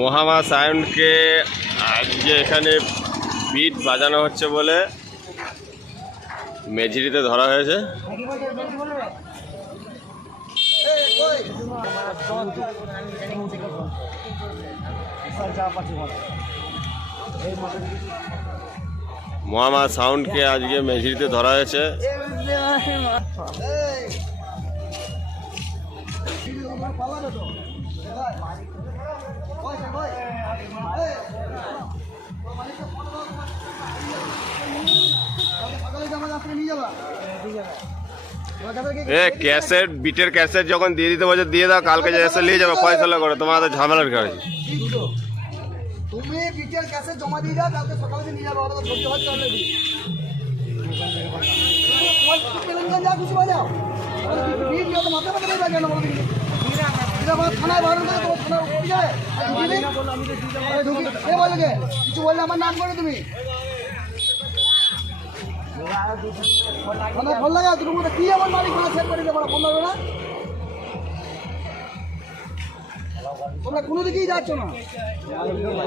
মহামা সাউন্ডকে আজকে এখানে বিট বাজানো হচ্ছে বলে মেঝরিতে ধরা হয়েছে। মহামা সাউন্ডকে আজকে মেঝরিতে ধরা হয়েছে। ক্যাসেট বিটের ক্যাসেট যখন দিয়ে দিতে বলছে দিয়ে দাও, কালকে যে এসে নিয়ে যাবে ফয়সালা করে। তোমার তো ঝামেলার কাজ। তুমি বিটের ক্যাসেট জমা দিয়ে দাও, কালকে সকালে নিয়ে যাবে। ওটা তো ছবি হচ্ছে অলরেডি। যা খুশি বাজাও। বিট যত মাথা মাথা দেবে কেন বলো দেখি। থানায় বারণ করে তোমার থানায় উঠে যাবে। কে বলে কে? কিছু বললে আমার নাম করে তুমি। ফোন লাগা তুমি কি আমার মালিক না সেট করে দেবো, ফোন লাগবে না। তোমরা কোনো দিকেই যাচ্ছ না,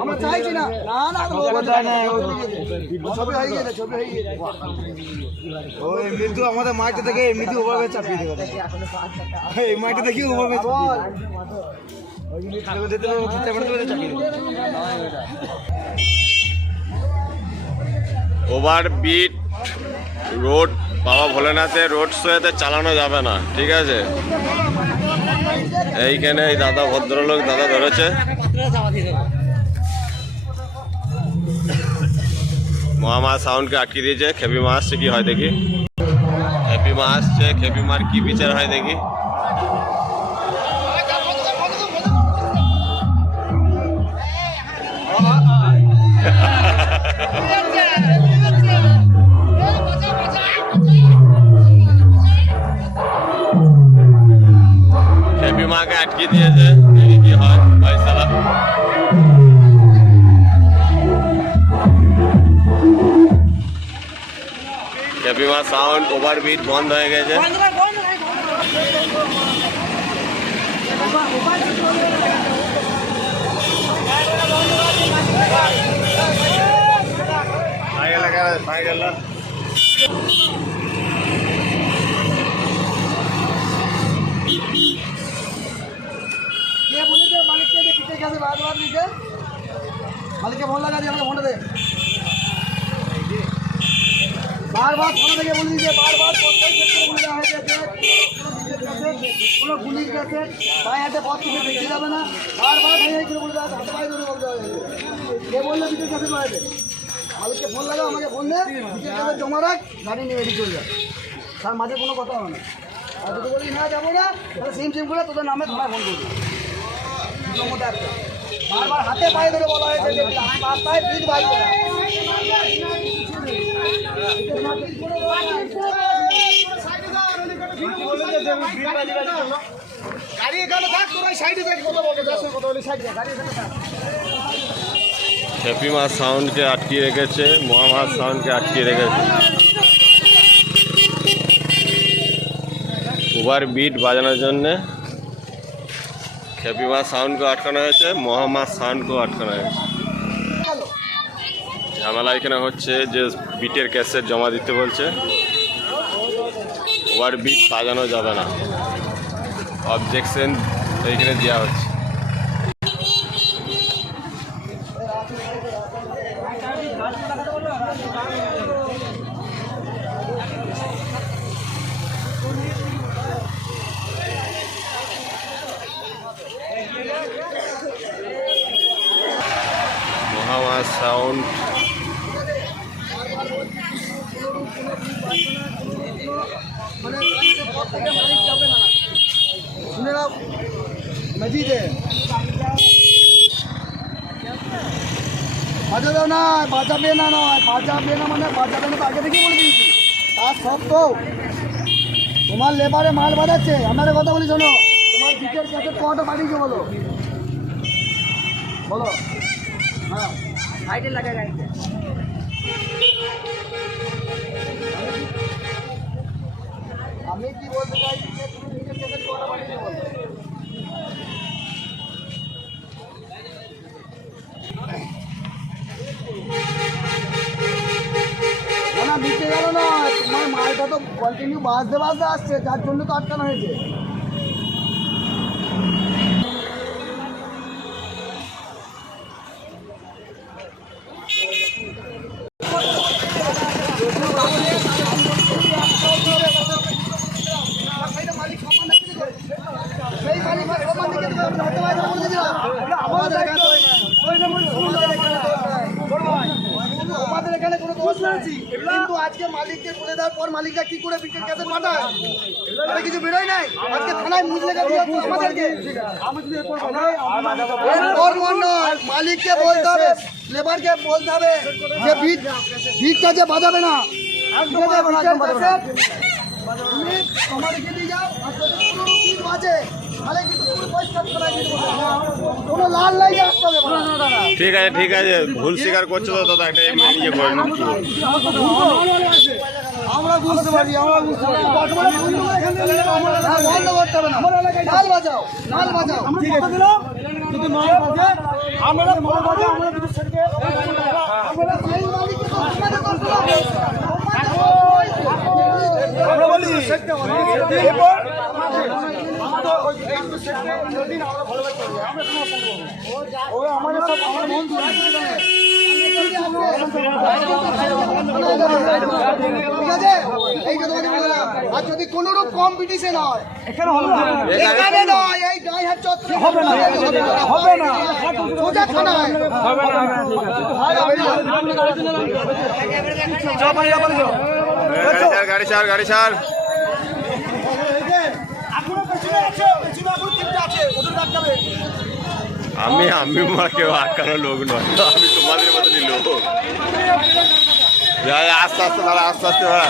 আমরা চাইছি না। না না ছবি হয়ে গেছে, ছবি হয়ে গেছে। ওই মৃত্যু আমাদের মাইটা থেকে এমনিতে ওভাবে চাপিয়ে দেবে। এই মাইটা দেখি ওভাবে ওভার বিট রোড বাবা ভোলেনাথের রোড শোতে চালানো যাবে না, ঠিক আছে? এইখানে এই দাদা ভদ্রলোক দাদা ধরেছে। মহামা সাউন্ডকে আটকে দিয়েছে। খেপি মা আসছে, কি হয় দেখি। খেপি মা আসছে, খেপি মার কি বিচার হয় দেখি। খেপি মাকে আটকে দিয়েছে, দেখি কি হয় ফয়সালা। খেপি মা সাউন্ড ওভারবিট বন্ধ হয়ে গেছে। মালিককে ফোন লাগা দিয়ে আমাকে ফোনটা দে। বারবার থানা থেকে বলে দিয়েছে, বারবার বলে দেওয়া হয়েছে কোনো গুলির কাছে তাই হাতে পথ থেকে দেখে যাবে না। বারবার বলে দেওয়া হাতে পায়ে ধরে বলতে হবে। কে বললে বিটের কাছে পাঠাবে? মালিককে ফোন লাগাও, আমাকে ফোন দে, বিটের কাছে জমা রাখ, গাড়ি নিয়ে এদিকে চলে যায়। তার মাঝে কোনো কথা হবে না। আর যদি বলি না যাবো না, তাহলে সিম করে তোদের নামে থানায় ফোন করবি। বারবার হাতে পায়ে ধরে বলা হয়েছে যে রাস্তায় বিট বাইবে না। খেপি মা সাউন্ডকে আটকিয়ে রেখেছে, মহামা সাউন্ডকে আটকিয়ে রেখেছে। ওভার বিট বাজানোর জন্যে খেপি মা সাউন্ডকেও আটকানো হয়েছে, মহামা সাউন্ডকেও আটকানো হয়েছে। ঝামেলা এখানে হচ্ছে যে বিটের ক্যাসেট জমা দিতে বলছে। ওভার বিট বাজানো যাবে না, অবজেকশন এইখানে দেওয়া হচ্ছে। মহামা সাউন্ড বাজাবে না, বাজাবে না নয়, বাজাবে না মানে বাজাবে না তো আগে থেকেই বলে দিয়েছি। তার সত্ত্বেও তোমার লেবারে মাল বাজাচ্ছে। আমার কথা বলি শোনো, তোমার বিটের ক্যাসেট কটা পাঠিয়েছো বলো বলো। হ্যাঁ সাইডে লাগা গাড়িতে। আমি কি বলতে চাইছি যে তুমি বিটের ক্যাসেট কটা পাঠিয়েছো বলো। তো কন্টিনিউ বাসতে বাসতে আসছে, যার জন্য তো আটকানো হয়েছে। সেই মালিক সম্মান দিকে দিবে, আমাদের এখানে আমাদের এখানে কোনো দোষ নেই, কিন্তু আজকে মালিককে বলে দেওয়ার পর মালিকরা কি করে বিক্রির কাছে পাঠায়, এটা কিছু বেরোয় নাই। আজকে থানায় মুজলে গেছে আমাদেরকে, মালিককে বলতে হবে, লেবারকে বলতে হবে যে ভিড়টা যে বাজাবে না, আমাদেরকে দিয়ে যাও। আর যদি কোনো ভিড় বাজে তাহলে কিন্তু পুরো পরিষ্কার করে দিতে হবে, কোনো লাল লাইনে আসতে হবে না। ঠিক আছে ঠিক আছে, ভুল স্বীকার করছো তো দাদা, একটা ইয়ে করেন। আমরা বুঝতে পারি, আমরা বুঝতে পারি, বন্ধ করতে হবে না। লাল বাজাও, লাল বাজাও, ঠিক আছে। যদি মাল বাজে আমরা মাল বাজে, আমরা কিন্তু সেটাকে আমরা সেই মালিককে তো আমাদের করতে হবে। আমরা বলি সেটা এরপর আমরা ওই একটু সেটা যদি আমরা ভালো করতে হবে, আমরা ও আমাদের সব আমার বন্ধু ঠিক আছে। এইটা তোমাকে বললাম। আর যদি কোনোরূপ কম্পিটিশন হয় এখানে নয়, এই গাইহাট চত্বরে হবে না, হবে না, সোজা থানায় হবে না। গাড়ি ছাড় গাড়ি ছাড়। আমি আমি কেউ আটকানো লোক নয়, আমি তোমাদের মতনই লোক। আস্তে আস্তে ভাড়া, আস্তে আস্তে ভাড়া।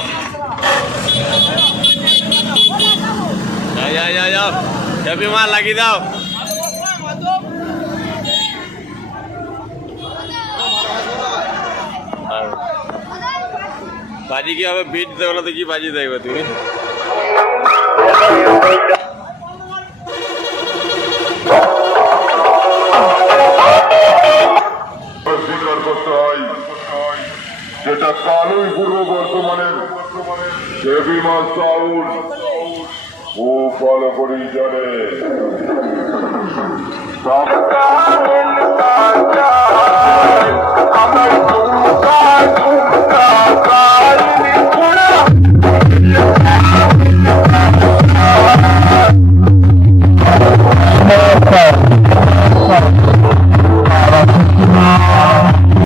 যাও হেপি মাল লাগিয়ে দাও। বাজি কি হবে? বিট দেবো না তো কি বাজি দেখবে তুমি? স্বীকার করতে হয় যেটা কালই পূর্ব বর্তমানের হেভি মাল সাউন্ড খুব ভালো করেই জানে।